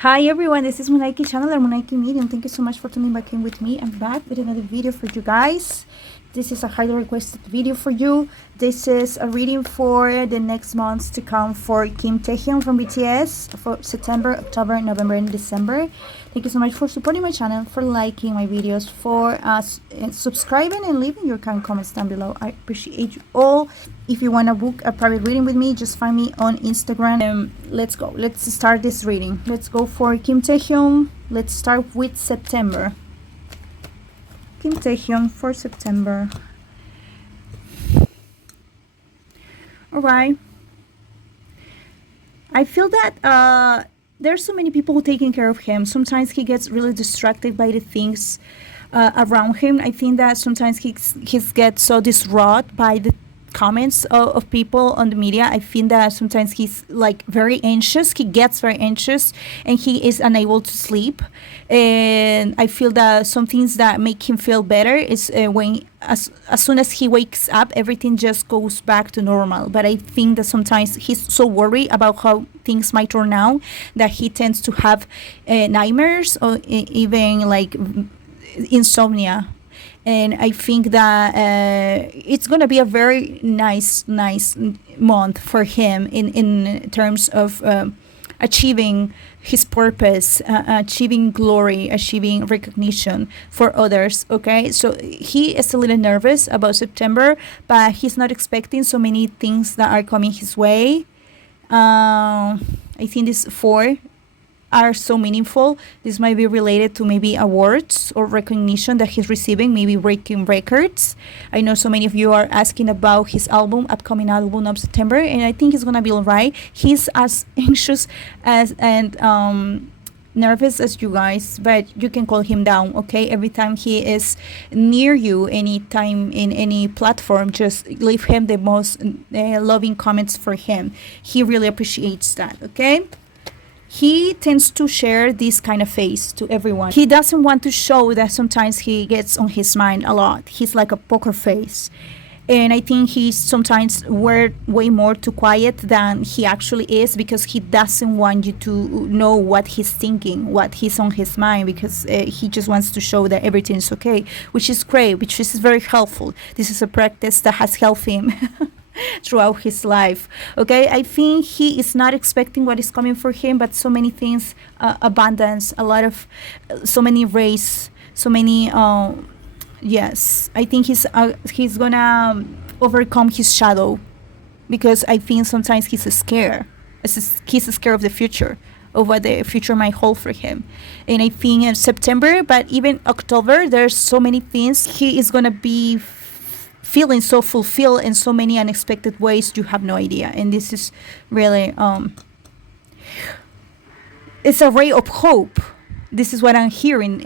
Hi everyone, this is Munaiki channel or Munaiki Medium. Thank you so much for tuning back in with me. I'm back with another video for you guys. This is a highly requested video for you. This is a reading for the next months to come for Kim Taehyung from BTS for September, October, November, and December. Thank you so much for supporting my channel, for liking my videos, for subscribing and leaving your kind comments down below. I appreciate you all. If you want to book a private reading with me, just find me on Instagram. Let's go. Let's start this reading. Let's go for Kim Taehyung. Let's start with September. Kim Taehyung for September. Alright. I feel that there's so many people taking care of him. Sometimes he gets really distracted by the things around him. I think that sometimes he gets so disrupted by the comments of people on the media. I think that sometimes he's like very anxious. He gets very anxious and he is unable to sleep. And I feel that some things that make him feel better is when as soon as he wakes up, everything just goes back to normal. But I think that sometimes he's so worried about how things might turn out that he tends to have nightmares or even like insomnia. And I think that it's going to be a very nice month for him in terms of achieving his purpose, achieving glory, achieving recognition for others. Okay, so he is a little nervous about September, but he's not expecting so many things that are coming his way. I think these four are so meaningful. This might be related to maybe awards or recognition that he's receiving, maybe breaking records. I know so many of you are asking about his upcoming album of September, and I think it's gonna be all right. He's as anxious as and nervous as you guys, but you can calm him down, okay? Every time he is near you, anytime in any platform, just leave him the most loving comments for him. He really appreciates that, okay? He tends to share this kind of face to everyone. He doesn't want to show that sometimes he gets on his mind a lot. He's like a poker face. And I think he's sometimes way more too quiet than he actually is, because he doesn't want you to know what he's thinking, what he's on his mind, because he just wants to show that everything is okay, which is great, which is very helpful. This is a practice that has helped him throughout his life. Okay, I think he is not expecting what is coming for him, but so many things, abundance, a lot of so many rays, so many yes, I think he's gonna overcome his shadow, because I think sometimes he's scared. He's scared of the future, of what the future might hold for him. And I think in September, but even October, there's so many things. He is gonna be feeling so fulfilled in so many unexpected ways you have no idea. And this is really it's a ray of hope. This is what I'm hearing,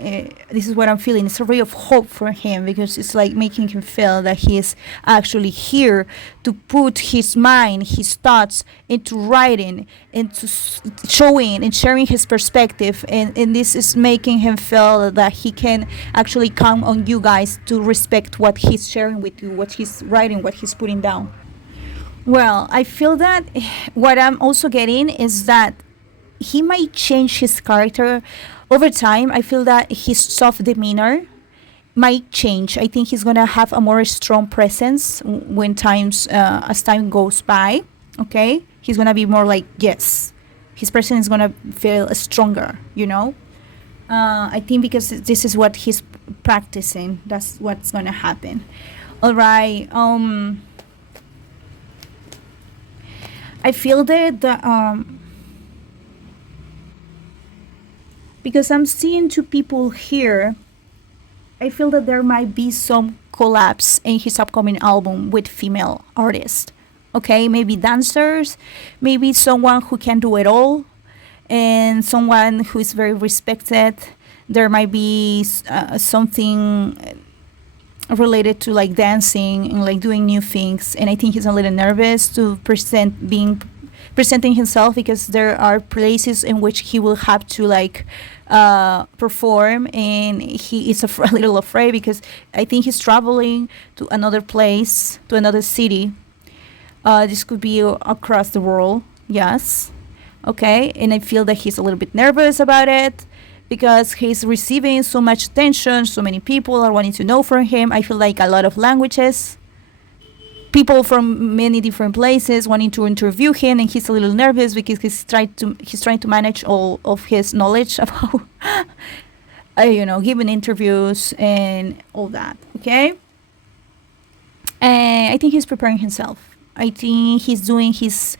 this is what I'm feeling. It's a ray of hope for him, because it's like making him feel that he is actually here to put his mind, his thoughts into writing, into showing and sharing his perspective. And this is making him feel that he can actually count on you guys to respect what he's sharing with you, what he's writing, what he's putting down. Well, I feel that what I'm also getting is that he might change his character over time. I feel that his soft demeanor might change. I think he's gonna have a more strong presence when as time goes by. Okay, he's gonna be more like, yes, his presence is gonna feel stronger. I think because this is what he's practicing. That's what's gonna happen. All right. I feel that because I'm seeing two people here, I feel that there might be some collabs in his upcoming album with female artists. Okay, maybe dancers, maybe someone who can do it all, and someone who is very respected. There might be something related to like dancing and like doing new things. And I think he's a little nervous to presenting himself, because there are places in which he will have to like perform, and he is a little afraid, because I think he's traveling to another place, to another city. This could be across the world, yes. Okay, and I feel that he's a little bit nervous about it because he's receiving so much attention, so many people are wanting to know from him. I feel like a lot of languages, people from many different places wanting to interview him, and he's a little nervous because he's trying to manage all of his knowledge about giving interviews and all that. Okay, and I think he's preparing himself. I think he's doing his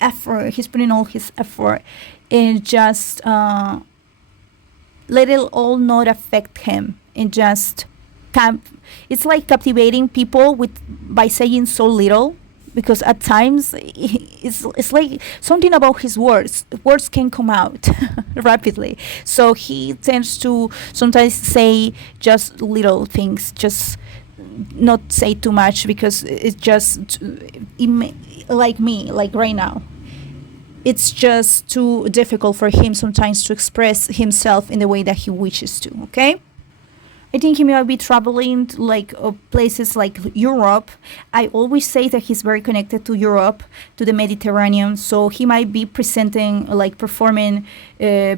effort. He's putting all his effort and just let it all not affect him, and just it's like captivating people with by saying so little, because at times it's like something about his words can come out rapidly, so he tends to sometimes say just little things, just not say too much, because it's just like me, like right now, it's just too difficult for him sometimes to express himself in the way that he wishes to. Okay, I think he might be traveling to places like Europe. I always say that he's very connected to Europe, to the Mediterranean. So he might be presenting,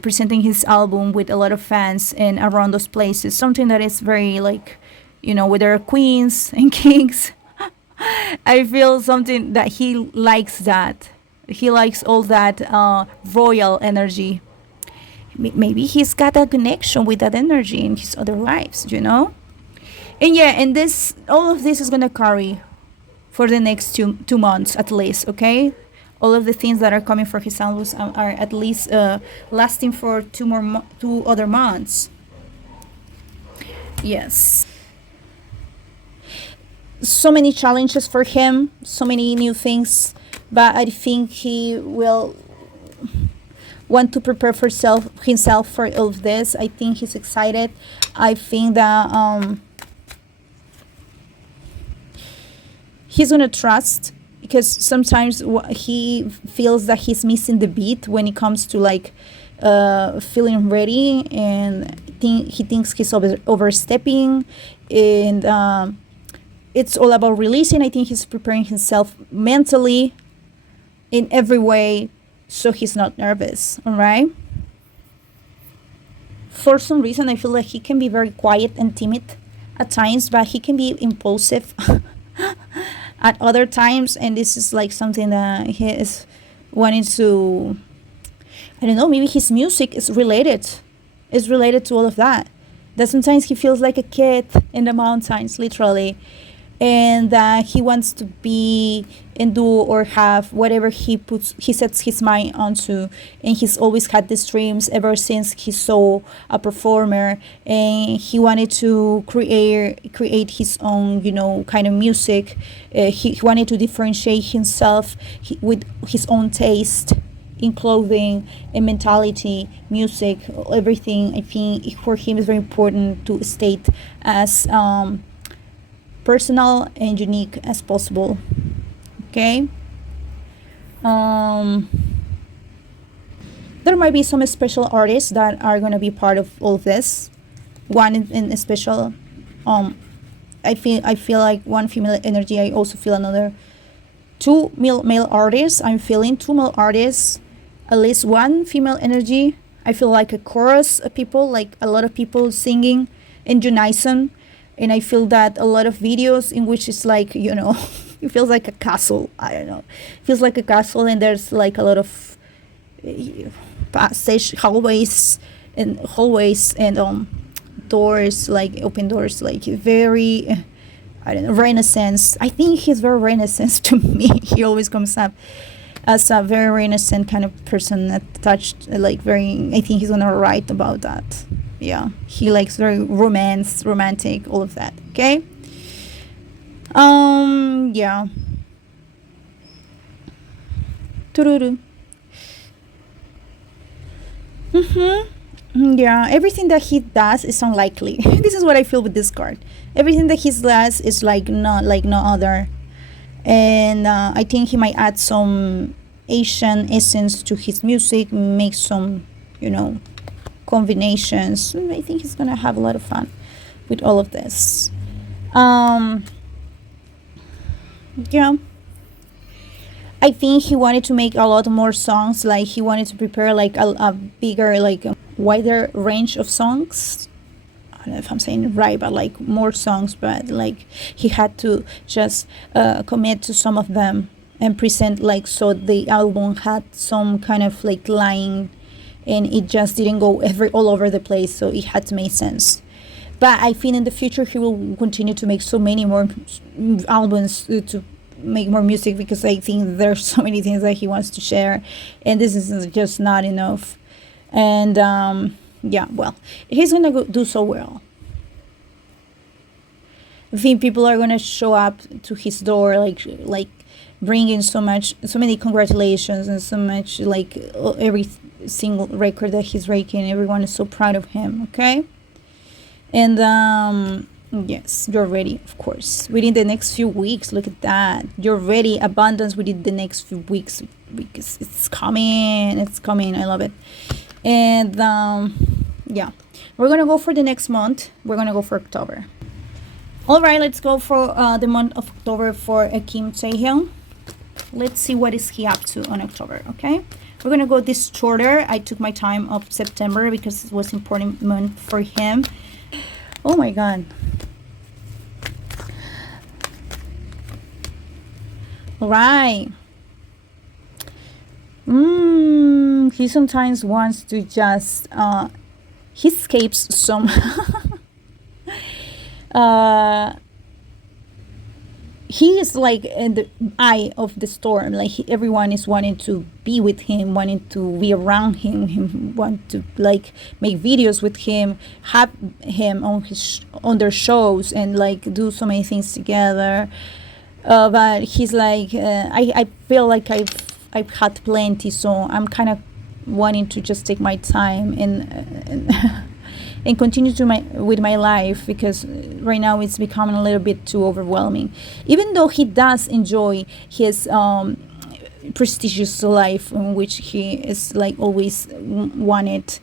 presenting his album with a lot of fans and around those places. Something that is very where there are queens and kings. I feel something that he likes that. He likes all that royal energy. Maybe he's got a connection with that energy in his other lives. And all of this is gonna carry for the next two months at least. Okay, all of the things that are coming for his albums are at least lasting for two other months. Yes, so many challenges for him, so many new things, but I think he will want to prepare for himself for all of this. I think he's excited. I think that he's gonna trust, because sometimes he feels that he's missing the beat when it comes to feeling ready, and he thinks he's overstepping, and it's all about releasing. I think he's preparing himself mentally in every way, so he's not nervous. All right, for some reason I feel like he can be very quiet and timid at times, but he can be impulsive at other times, and this is something that he is wanting to, I don't know, maybe his music is related to all of that sometimes he feels like a kid in the mountains, literally, and that he wants to be and do or have whatever he sets his mind onto, and he's always had these dreams ever since he saw a performer, and he wanted to create his own kind of music. He wanted to differentiate himself with his own taste in clothing and mentality, music, everything. I think for him is very important to state as personal and unique as possible. Okay, there might be some special artists that are going to be part of all of this. One in special, I feel like one female energy. I also feel another two male artists. I'm feeling two male artists, at least one female energy. I feel like a chorus of people, like a lot of people singing in unison. And I feel that a lot of videos in which it's it feels like a castle. I don't know. It feels like a castle, and there's a lot of passage hallways and doors, open doors, very, I don't know, Renaissance. I think he's very Renaissance to me. He always comes up as a very Renaissance kind of person, attached, very. I think he's gonna write about that. Yeah, he likes very romantic, all of that. Okay. Yeah. Tururu. Yeah, everything that he does is unlikely. This is what I feel with this card. Everything that he does is not like no other. And I think he might add some Asian essence to his music, make some, combinations. I think he's gonna have a lot of fun with all of this. Yeah. I think he wanted to make a lot more songs. Like he wanted to prepare like a bigger, like a wider range of songs. I don't know if I'm saying it right, but like more songs. But like he had to just commit to some of them and present like, so the album had some kind of like line, and it just didn't go every all over the place. So it had to make sense. But I think in the future he will continue to make so many more albums to make more music, because I think there's so many things that he wants to share, and this is just not enough. And yeah, well, he's gonna do so well. I think people are gonna show up to his door, like bringing so many congratulations, and so much like every single record that he's breaking. Everyone is so proud of him. Okay, and yes, you're ready, of course. Within the next few weeks, look at that. You're ready. Abundance within the next few weeks, because it's coming. It's coming. I love it. And yeah, we're gonna go for the next month. We're gonna go for October. All right, let's go for the month of October for Kim Taehyung. Let's see what is he up to on October. Okay, we're gonna go this shorter. I took my time of September because it was important month for him. Oh my God. All right. He sometimes wants to just he escapes some he is like in the eye of the storm. Like everyone is wanting to be with him, wanting to be around him, want to like make videos with him, have him on their shows, and like do so many things together. But he's like, I feel like I've had plenty, so I'm kind of wanting to just take my time and and continue with my life, because right now it's becoming a little bit too overwhelming. Even though he does enjoy his prestigious life, in which he is like always wanted,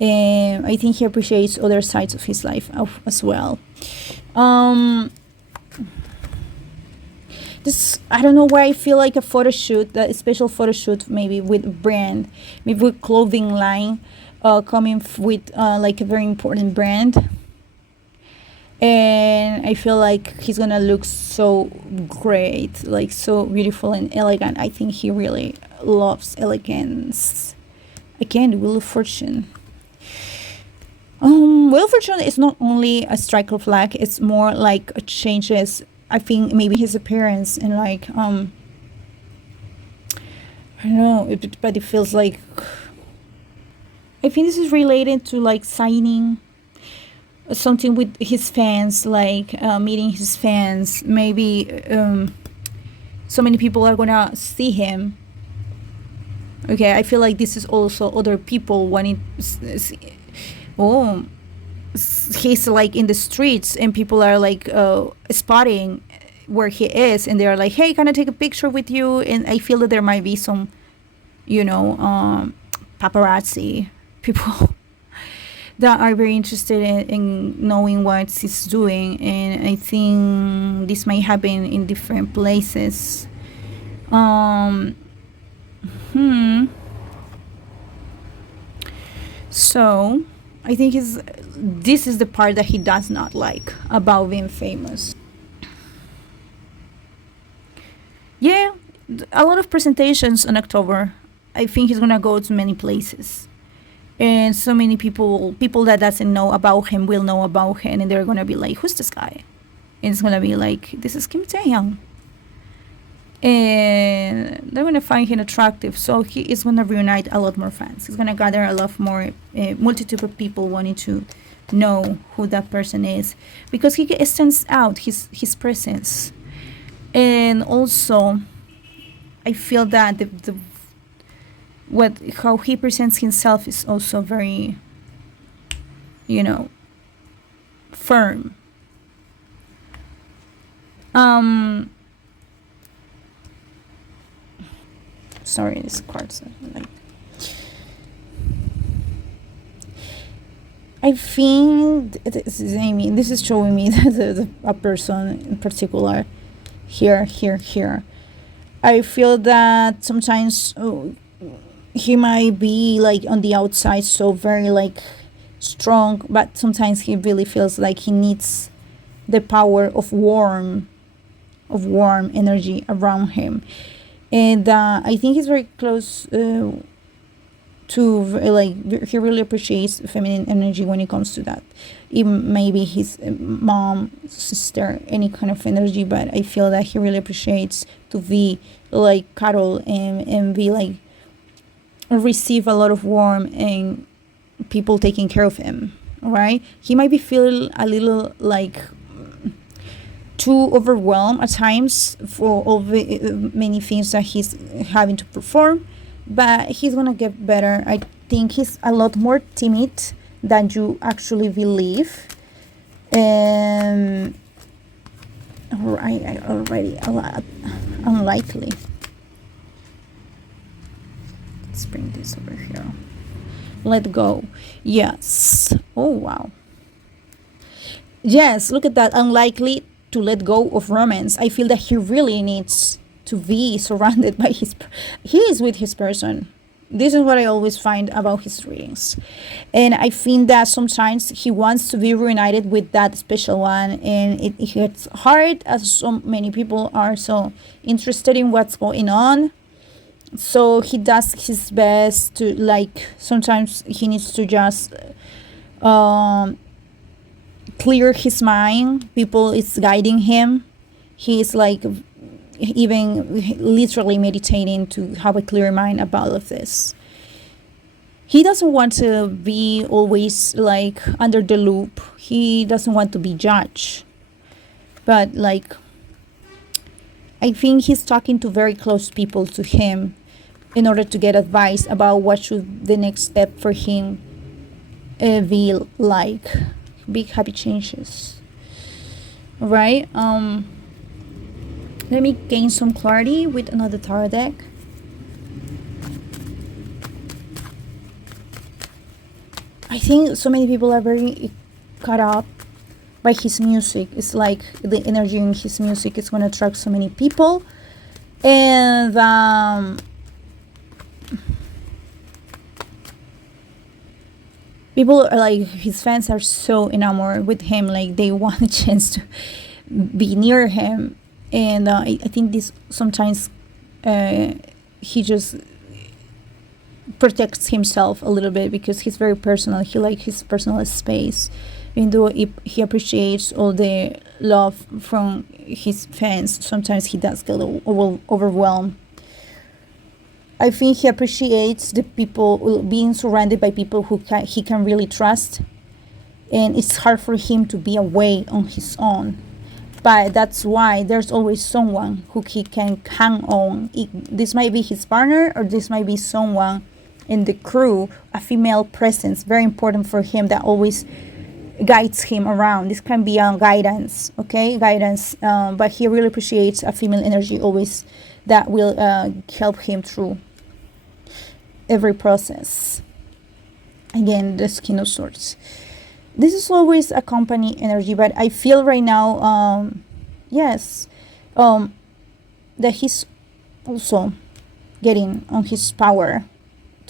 and I think he appreciates other sides of his life as well. This, I don't know why I feel like a photo shoot, a special photo shoot, maybe with brand, maybe with clothing line, coming with like a very important brand. And I feel like he's gonna look so great, like so beautiful and elegant. I think he really loves elegance. Again, Wheel of Fortune. Wheel of Fortune is not only a striker flag, it's more like a changes, I think maybe his appearance, and like I don't know, but it feels like, I think this is related to like signing something with his fans, like meeting his fans. Maybe so many people are gonna see him. Okay, I feel like this is also other people wanting. Oh, he's like in the streets, and people are like spotting where he is, and they're like, hey, can I take a picture with you? And I feel that there might be some, paparazzi people that are very interested in knowing what he's doing. And I think this might happen in different places. So I think this is the part that he does not like about being famous. Yeah, a lot of presentations in October. I think he's gonna go to many places, and so many people that doesn't know about him will know about him, and they're gonna be like, "Who's this guy?" And it's gonna be like, "This is Kim Taehyung," and they're gonna find him attractive. So he is gonna reunite a lot more fans. He's gonna gather a lot more multitude of people wanting to know who that person is, because he stands out, his presence. And also I feel that how he presents himself is also very firm. Sorry, this card's like, I think this is showing me a person in particular here. I feel that sometimes he might be like on the outside so very like strong, but sometimes he really feels like he needs the power of warm energy around him. And I think he's very close to like he really appreciates feminine energy when it comes to that. Even maybe his mom, sister, any kind of energy, but I feel that he really appreciates to be like cuddle and be like receive a lot of warmth and people taking care of him. Right, he might be feeling a little like too overwhelmed at times for all the many things that he's having to perform, but he's gonna get better. I think he's a lot more timid than you actually believe. I already a lot unlikely. Let's bring this over here. Let go. Yes. Oh wow. Yes, look at that. Unlikely to let go of romance. I feel that he really needs to be surrounded by he is with his person. This is what I always find about his readings. And I think that sometimes he wants to be reunited with that special one, and it hits hard as so many people are so interested in what's going on. So he does his best to like sometimes he needs to just clear his mind. People is guiding him. He is like even literally meditating to have a clear mind about all of this. He doesn't want to be always like under the loop. He doesn't want to be judged. But like I think he's talking to very close people to him in order to get advice about what should the next step for him be like. Big happy changes. Right? Let me gain some clarity with another tarot deck. I think so many people are very caught up by his music. It's like the energy in his music is going to attract so many people. And people are like, his fans are so enamored with him. Like they want a chance to be near him. And I think this sometimes he just protects himself a little bit because he's very personal. He likes his personal space, even though he appreciates all the love from his fans. Sometimes he does get overwhelmed. I think he appreciates the people, being surrounded by people who he can really trust, and it's hard for him to be away on his own. But that's why there's always someone who he can hang on. This might be his partner, or this might be someone in the crew, a female presence, very important for him, that always guides him around. This can be guidance, okay? Guidance. But he really appreciates a female energy always that will help him through every process. Again, the King of Swords. This is always a company energy, but I feel right now, yes, that he's also getting on his power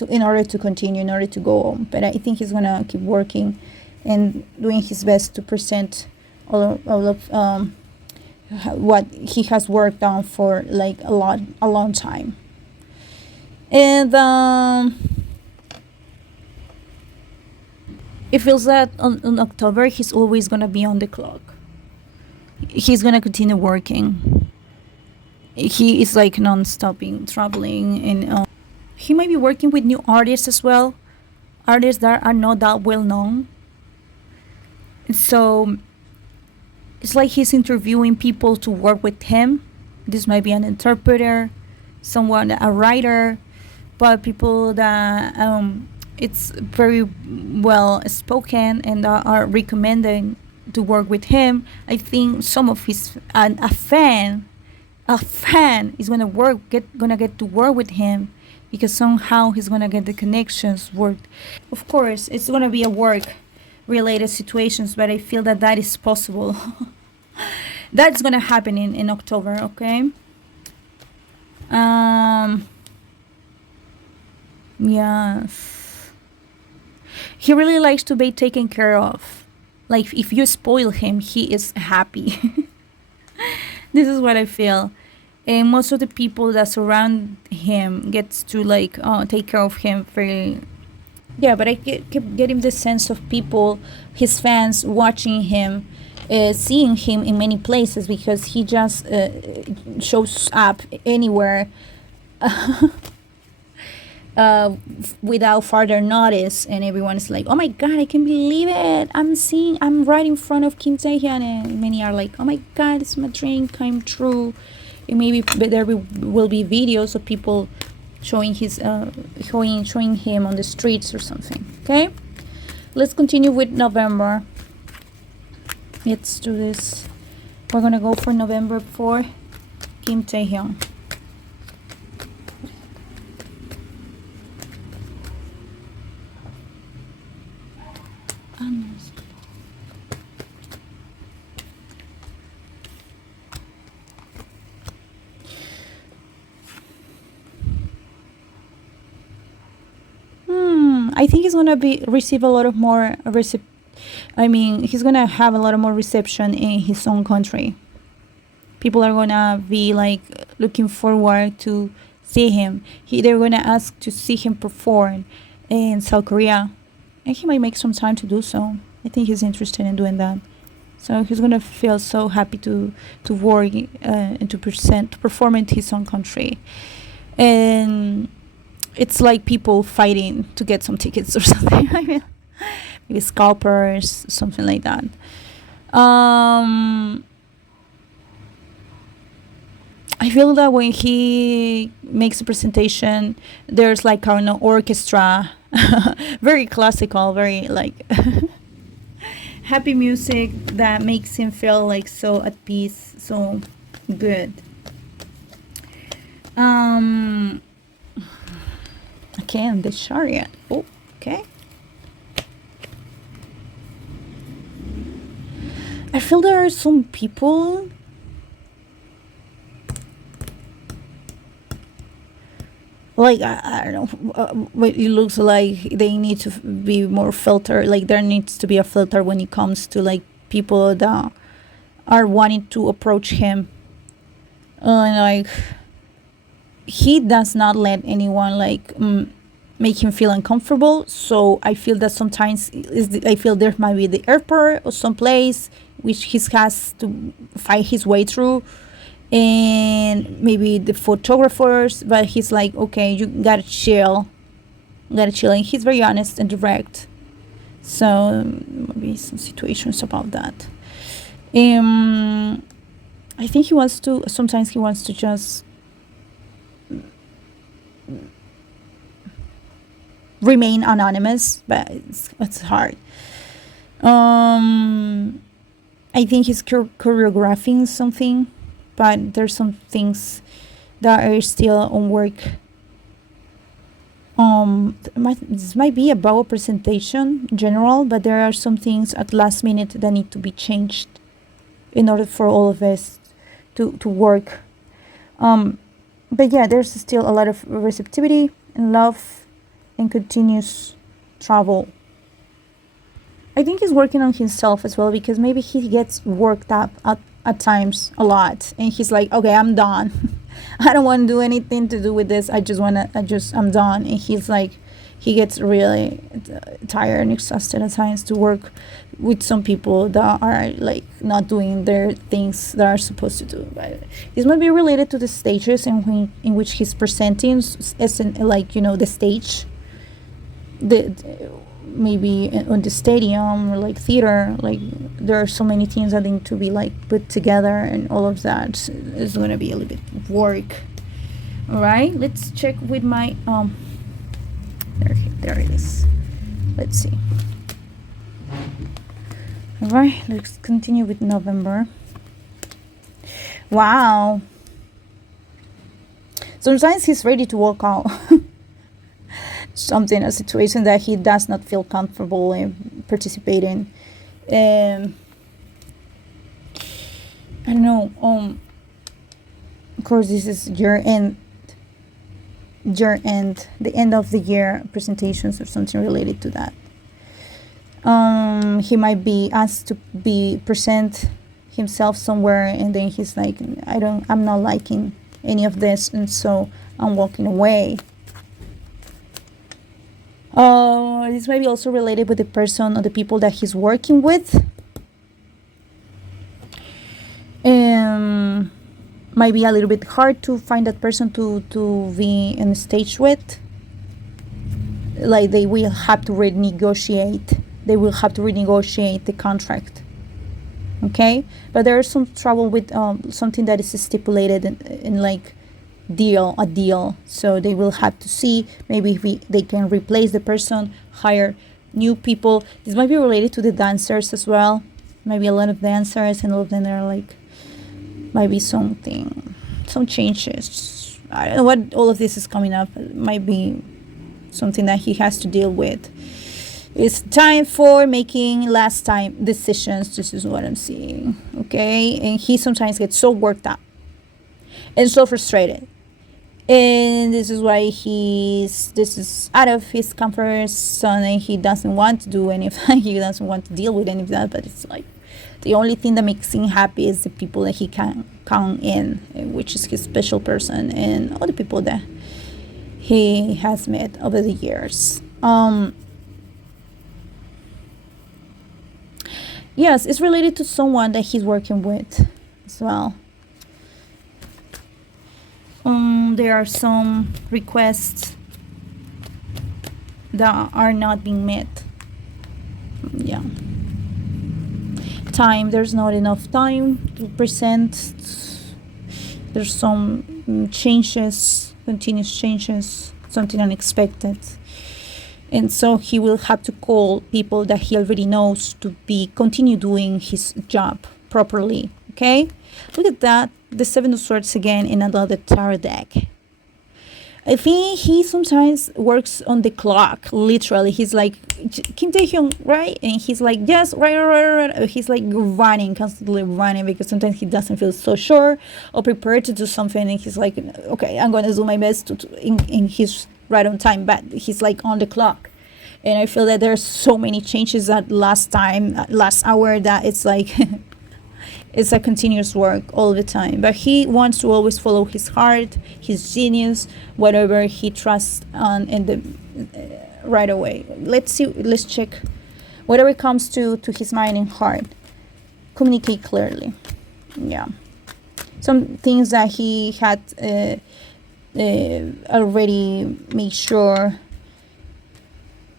in order to continue, in order to go on. But I think he's gonna keep working and doing his best to present all of what he has worked on for like a long time. And it feels that in October he's always gonna be on the clock. He's gonna continue working. He is like non-stopping traveling, and he might be working with new artists as well, artists that are not that well known. So it's like he's interviewing people to work with him. This might be an interpreter, someone, a writer, but people that it's very well spoken and are recommending to work with him. I think some of his a fan is gonna get to work with him, because somehow he's gonna get the connections worked. Of course, it's gonna be a work related situations, but I feel that is possible. That's gonna happen in October, okay? Um, yes. He really likes to be taken care of. Like if you spoil him, he is happy. This is what I feel. And most of the people that surround him gets to like take care of him very. Yeah, but keep getting the sense of people, his fans watching him, seeing him in many places because he just shows up anywhere without further notice, and everyone's like, "Oh my God, I can't believe it! I'm right in front of Kim Taehyung," and many are like, "Oh my God, it's my dream come true." And maybe there will be videos of people showing showing him on the streets or something. Okay, let's continue with November. Let's do this. We're gonna go for November for Kim Taehyung. I think he's gonna receive a lot of more he's gonna have a lot of more reception in his own country. People are gonna be like looking forward to see him. They're gonna ask to see him perform in South Korea, and he might make some time to do so. I think he's interested in doing that. So he's gonna feel so happy to work and to perform in his own country, and it's like people fighting to get some tickets or something. I mean, maybe scalpers, something like that. I feel that when he makes a presentation, there's like an orchestra, very classical, very like happy music that makes him feel like so at peace, so good. Again, the chariot. Oh, okay. I feel there are some people like I don't know, but it looks like they need to be more filtered. Like there needs to be a filter when it comes to like people that are wanting to approach him, and like he does not let anyone like make him feel uncomfortable. So I feel that sometimes I feel there might be the airport or some place which he has to fight his way through, and maybe the photographers, but he's like, okay, you gotta chill, and he's very honest and direct. So maybe some situations about that. I think sometimes he wants to just remain anonymous, but it's hard. I think he's choreographing something, but there's some things that are still on work. This might be about a presentation in general, but there are some things at last minute that need to be changed in order for all of us to work. But yeah, there's still a lot of receptivity and love and continuous travel. I think he's working on himself as well, because maybe he gets worked up at times a lot, and he's like, okay, I'm done. I don't want to do anything to do with this. I'm done. And he's like, he gets really tired and exhausted at times to work with some people that are like not doing their things that are supposed to do. But this might be related to the stages in which he's presenting, as in, like, the stage, maybe on the stadium or like theater. Like there are so many things that need to be like put together, and all of that is going to be a little bit of work. All right, let's check with my there it is. Let's see. All right, let's continue with November. Wow, sometimes he's ready to walk out. A situation that he does not feel comfortable in participating. I don't know. Of course, this is year end year end, the end of the year presentations or something related to that. He might be asked to be present himself somewhere, and then he's like, I'm not liking any of this, and so I'm walking away. This might be also related with the person or the people that he's working with. Might be a little bit hard to find that person to be on stage with. Like they will have to renegotiate the contract. Okay, but there is some trouble with something that is stipulated in like a deal. So they will have to see maybe if they can replace the person, hire new people. This might be related to the dancers as well. Maybe a lot of dancers, and all of them are like, might be some changes. I don't know what all of this is coming up. It might be something that he has to deal with. It's time for making last time decisions. This is what I'm seeing. Okay, and he sometimes gets so worked up and so frustrated, and this is why this is out of his comfort zone, and he doesn't want to do any of that. He doesn't want to deal with any of that. But it's like the only thing that makes him happy is the people that he can count in, which is his special person and all the people that he has met over the years. Yes, it's related to someone that he's working with as well. There are some requests that are not being met. Yeah. Time, there's not enough time to present. There's some changes, continuous changes, something unexpected. And so he will have to call people that he already knows to continue doing his job properly. Okay? Look at that. The Seven of Swords again in another tarot deck. I think he sometimes works on the clock, literally. He's like, Kim Taehyung, right? And he's like, yes, right. He's like constantly running, because sometimes he doesn't feel so sure or prepared to do something. And he's like, okay, I'm going to do my best in his right on time. But he's like on the clock. And I feel that there's so many changes at last hour, that it's like... It's a continuous work all the time. But he wants to always follow his heart, his genius, whatever he trusts on right away. Let's check whatever comes to his mind and heart. Communicate clearly. Yeah. Some things that he had already made sure,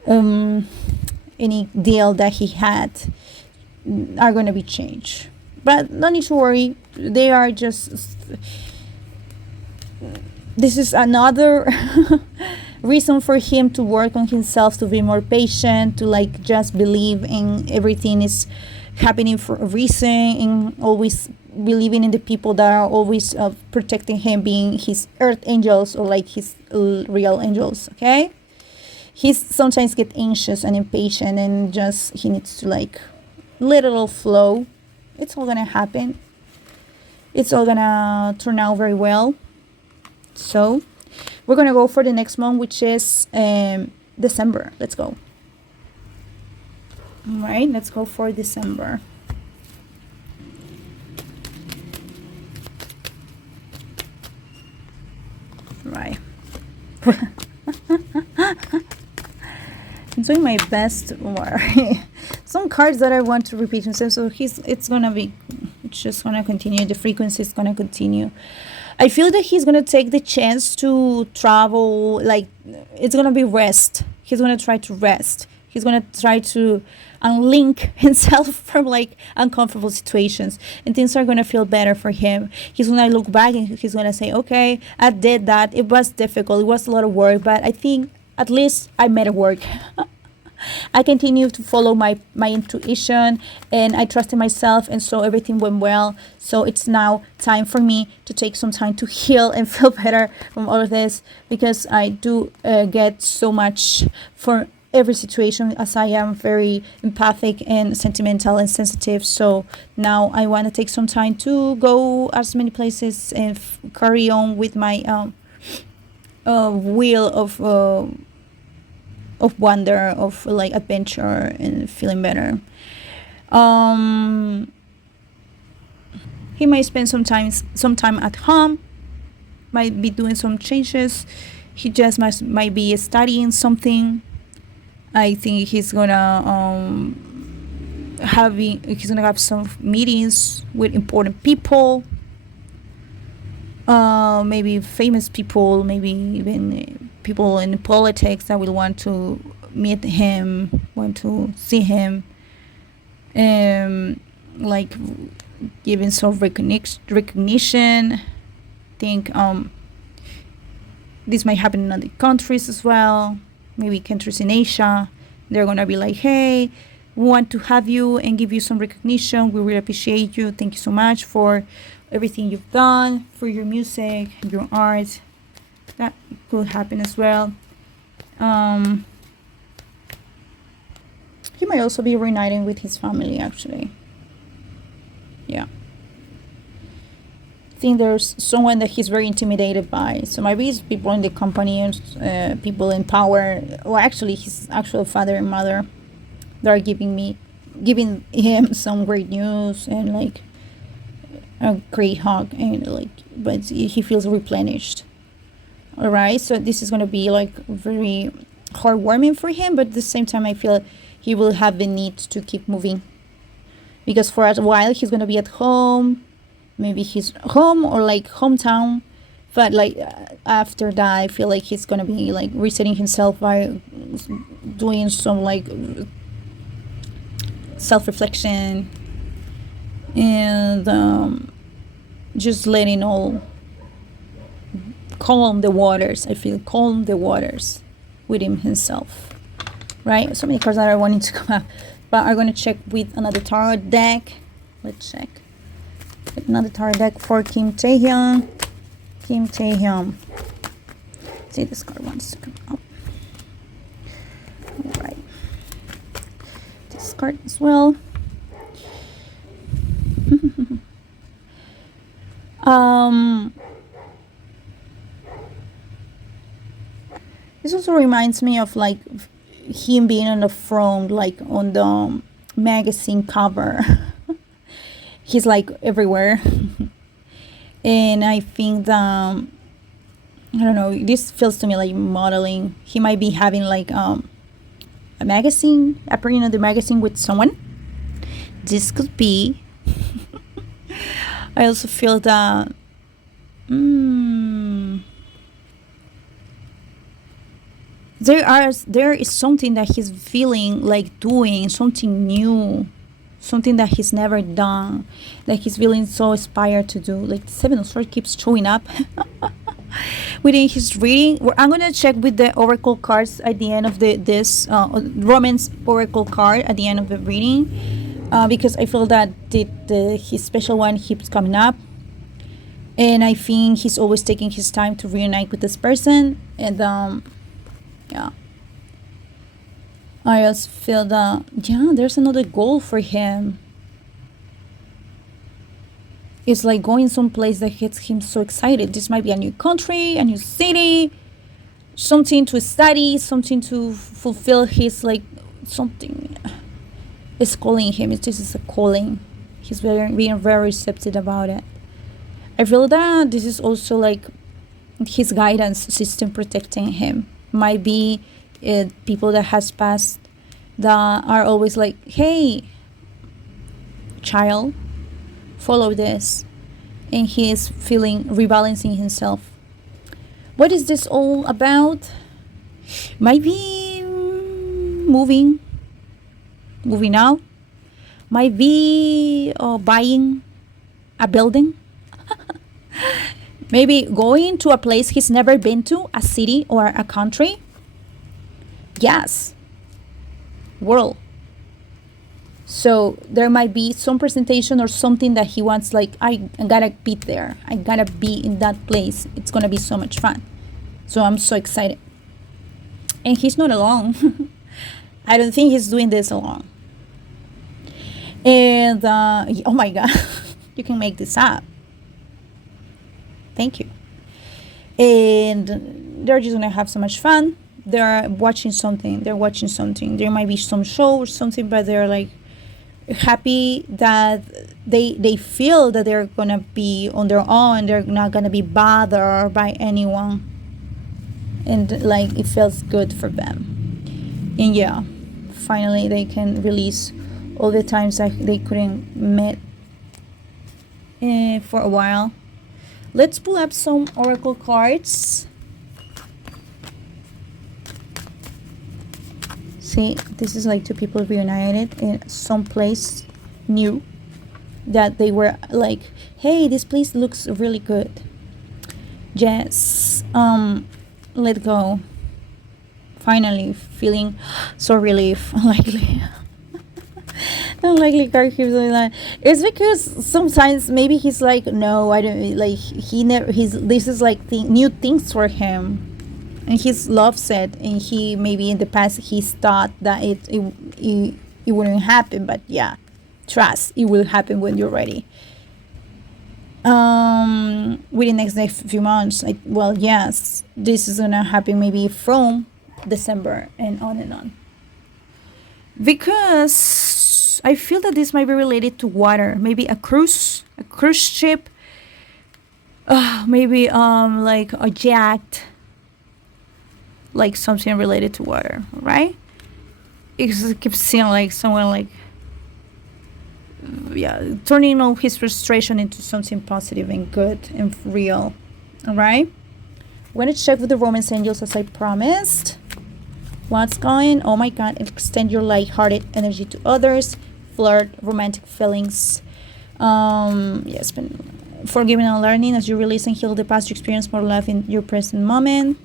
any deal that he had are going to be changed. But no need to worry. They are just... This is another reason for him to work on himself, to be more patient, to like just believe in everything is happening for a reason, and always believing in the people that are always protecting him, being his earth angels or like his real angels. Okay? He sometimes get anxious and impatient, and just he needs to like let it all flow. It's all gonna happen. It's all gonna turn out very well. So we're gonna go for the next month, which is December. Let's go. All right, let's go for December. Right. I'm doing my best. Some cards that I want to repeat themselves, so it's just gonna continue. The frequency is gonna continue. I feel that he's gonna take the chance to travel. Like, it's gonna be rest. He's gonna try to rest. He's gonna try to unlink himself from like uncomfortable situations, and things are gonna feel better for him. He's gonna look back and he's gonna say, okay, I did that. It was difficult. It was a lot of work, but I think at least I made it work. I continued to follow my intuition, and I trusted myself, and so everything went well. So it's now time for me to take some time to heal and feel better from all of this, because I do get so much for every situation, as I am very empathic and sentimental and sensitive. So now I want to take some time to go as many places and carry on with my wheel of wonder, of like adventure and feeling better. Um, he might spend some time at home, might be doing some changes. He just might be studying something. I think he's gonna have some meetings with important people, maybe famous people, maybe even people in politics that will want to meet him, want to see him, like giving some recognition. Think this might happen in other countries as well, maybe countries in Asia. They're gonna be like, hey, we want to have you and give you some recognition. We really appreciate you. Thank you so much for everything you've done, for your music, your art. That could happen as well. He might also be reuniting with his family, actually. Yeah. I think there's someone that he's very intimidated by. So maybe it's people in the company and people in power. Well, actually, his actual father and mother, that are giving him some great news and like a great hug, and like, but he feels replenished. All right, so this is gonna be like very heartwarming for him, but at the same time, I feel he will have the need to keep moving, because for a while he's gonna be at home, maybe he's home or like hometown, but like after that, I feel like he's gonna be like resetting himself by doing some like self-reflection and just letting all calm the waters. I feel calm the waters within himself, right? So many cards that are wanting to come up, but I'm going to check with another tarot deck. Let's check another tarot deck for Kim Taehyung. See, this card wants to come up. All right, this card as well. This also reminds me of like him being on the front, like on the magazine cover. He's like everywhere. And I think that, I don't know, this feels to me like modeling. He might be having like a magazine, appearing in the magazine with someone. This could be. I also feel that there is something that he's feeling like doing, something new, something that he's never done, that he's feeling so inspired to do. Like the Seven of Swords keeps showing up within his reading. I'm gonna check with the oracle cards at the end of this romance oracle card at the end of the reading, because I feel that his special one keeps coming up, and I think he's always taking his time to reunite with this person. And yeah, I also feel that, yeah, there's another goal for him. It's like going someplace that gets him so excited. This might be a new country, a new city, something to study, something to fulfill his, like, something is calling him. This is a calling. He's being very receptive about it. I feel that this is also like his guidance system protecting him. Might be people that has passed that are always like, hey, child, follow this. And he is feeling rebalancing himself. What is this all about? Might be moving out. Might be buying a building. Maybe going to a place he's never been to, a city or a country. Yes. World. So there might be some presentation or something that he wants, like, I gotta be there. I gotta be in that place. It's gonna be so much fun. So I'm so excited. And he's not alone. I don't think he's doing this alone. And, oh my God, you can make this up. Thank you. And they're just gonna have so much fun. They're watching something. There might be some show or something, but they're like happy that they feel that they're gonna be on their own. They're not gonna be bothered by anyone, and like it feels good for them. And yeah, finally they can release all the times that they couldn't meet for a while. Let's pull up some oracle cards. See, this is like two people reunited in some place new that they were like, hey, this place looks really good. Yes, let go. Finally feeling so relief. Unlikely. Unlikely card keeps doing that. It's because sometimes maybe he's like, no, I don't like, he never, this is like new things for him, and he loves it, and he maybe in the past he's thought that it wouldn't happen, but yeah, trust, it will happen when you're ready. Within the next few months, like, well, yes, this is gonna happen maybe from December and on, because I feel that this might be related to water, maybe a cruise ship, maybe like a yacht, like something related to water, right? It keeps seeing like someone like, yeah, turning all his frustration into something positive and good and real. All right, I'm gonna check with the Romance angels as I promised. What's going? Oh my God! Extend your light-hearted energy to others. Flirt, romantic feelings. Yes, forgiving and learning as you release and heal the past. You experience more love in your present moment.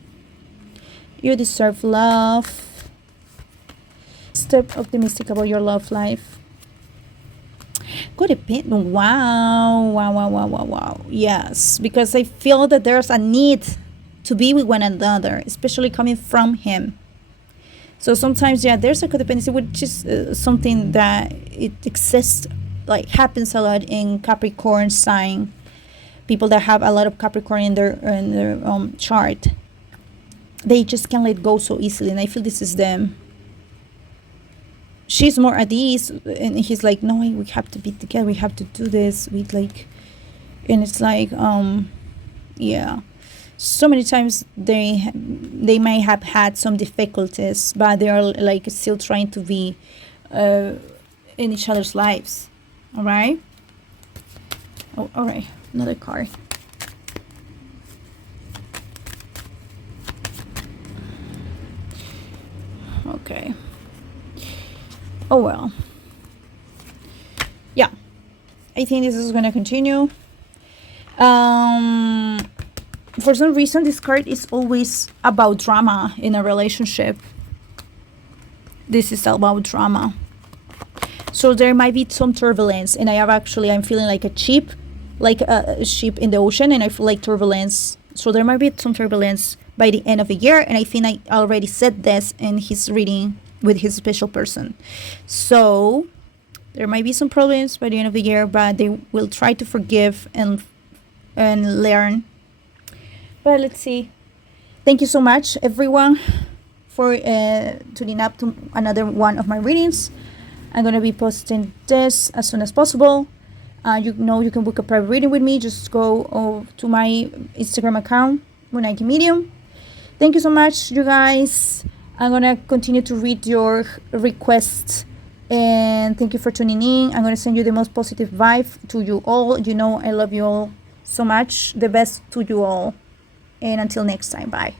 You deserve love. Step optimistic about your love life. Go to pin. Wow. Yes, because I feel that there's a need to be with one another, especially coming from him. So sometimes, yeah, there's a codependency, which is something that it exists, like happens a lot in Capricorn sign. People that have a lot of Capricorn in their chart, they just can't let go so easily, and I feel this is them. She's more at ease, and he's like, no, we have to be together, we have to do this, we like, and it's like, yeah, so many times they might have had some difficulties, but they are like still trying to be in each other's lives. All right. Oh, all right, another card. Okay. Oh well. Yeah, I think this is gonna continue. For some reason, this card is always about drama in a relationship. This is about drama. So there might be some turbulence, and I'm feeling like a ship in the ocean, and I feel like turbulence. So there might be some turbulence by the end of the year, and I think I already said this in his reading with his special person. So there might be some problems by the end of the year, but they will try to forgive and learn. But let's see. Thank you so much, everyone, for tuning up to another one of my readings. I'm going to be posting this as soon as possible. You can book a private reading with me. Just go to my Instagram account, Munaki Medium. Thank you so much, you guys. I'm going to continue to read your requests. And thank you for tuning in. I'm going to send you the most positive vibe to you all. I love you all so much. The best to you all. And until next time, bye.